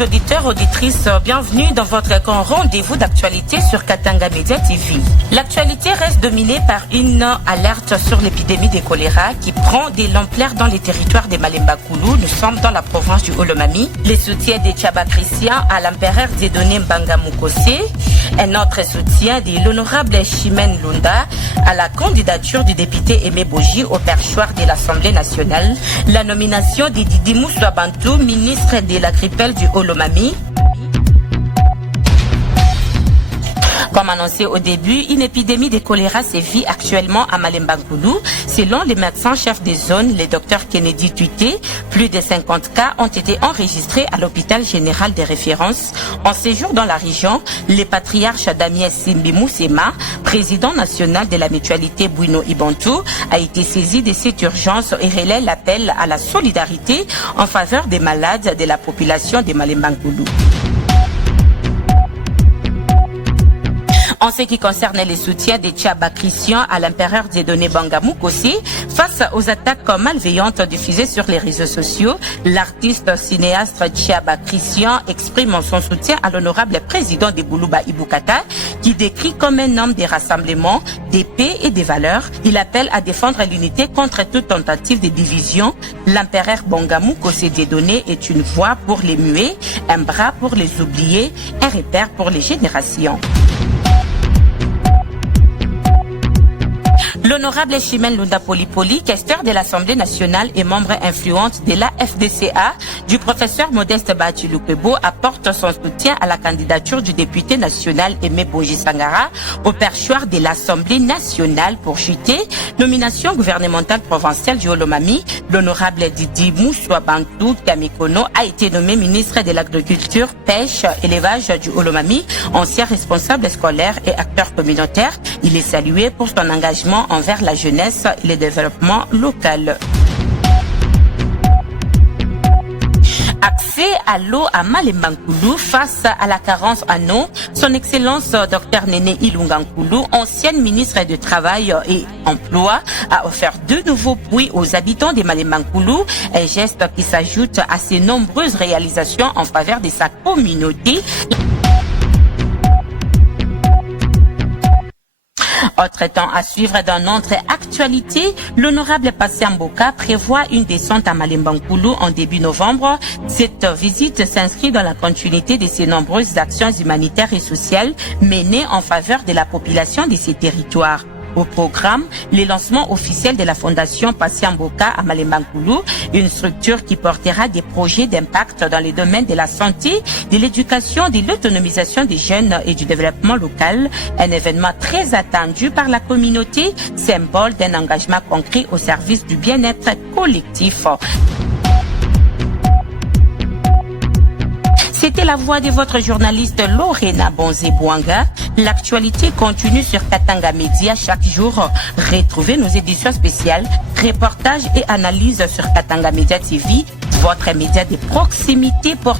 Chers auditeurs, auditrices, bienvenue dans votre grand rendez-vous d'actualité sur Katanga Media TV. L'actualité reste dominée par une alerte sur l'épidémie de choléra qui prend de l'ampleur dans les territoires de Malemba Koulou. Nous sommes dans la province du Olomami. Les soutiens de Tchaba Christian à l'empereur Dieudonné Mbanga Mukose. Un autre soutien de l'honorable Chimène Lunda à la candidature du député Aimé Boji au perchoir de l'Assemblée nationale. La nomination de Didi Moussa Bantou, ministre de l'Agriculture du Olomami. Comme annoncé au début, une épidémie de choléra sévit actuellement à Malemba Koulou. Selon les médecins chefs des zones, le docteur Kennedy Tuité, plus de 50 cas ont été enregistrés à l'hôpital général de référence. En séjour dans la région, le patriarche Damien Simbi Moussema, président national de la mutualité Bouino Ibantou, a été saisi de cette urgence et relaie l'appel à la solidarité en faveur des malades de la population de Malemba Koulou. En ce qui concerne les soutiens de Tchaba Christian à l'empereur Dieudonné Mbanga Mukose, face aux attaques malveillantes diffusées sur les réseaux sociaux, l'artiste cinéaste Tchaba Christian exprime son soutien à l'honorable président de Boulouba Iboukata, qui décrit comme un homme des rassemblements, des paix et des valeurs. Il appelle à défendre l'unité contre toute tentative de division. L'empereur Mbanga Mukose Dieudonné est une voix pour les muets, un bras pour les oubliés, un repère pour les générations. L'honorable Chimène Lunda Polipoli, questeur de l'Assemblée nationale et membre influente de la FDCA, du professeur Modeste Bachiloukebo, apporte son soutien à la candidature du député national Aimé Boji Sangara au perchoir de l'Assemblée nationale pour chuter. Nomination gouvernementale provinciale du Olomami, l'honorable Didi Moussa Bantou Kamikono a été nommé ministre de l'Agriculture, Pêche, Élevage du Olomami, ancien responsable scolaire et acteur communautaire. Il est salué pour son engagement envers la jeunesse et le développement local. Accès à l'eau à Malemba Koulou face à la carence en eau, son Excellence Dr Néné Ilunga Koulou, ancienne ministre du Travail et Emploi, a offert 2 nouveaux puits aux habitants de Malemba Koulou, un geste qui s'ajoute à ses nombreuses réalisations en faveur de sa communauté. Autre temps à suivre dans notre actualité, l'honorable Patient Mboka prévoit une descente à Malemba Koulou en début novembre. Cette visite s'inscrit dans la continuité de ses nombreuses actions humanitaires et sociales menées en faveur de la population de ces territoires. Au programme, le lancement officiel de la Fondation Patient Mboka à Malemba Koulou, une structure qui portera des projets d'impact dans les domaines de la santé, de l'éducation, de l'autonomisation des jeunes et du développement local. Un événement très attendu par la communauté, symbole d'un engagement concret au service du bien-être collectif. C'était la voix de votre journaliste Lorena Bonze-Bouanga. L'actualité continue sur Katanga Media chaque jour. Retrouvez nos éditions spéciales, reportages et analyses sur Katanga Media TV, votre média de proximité pour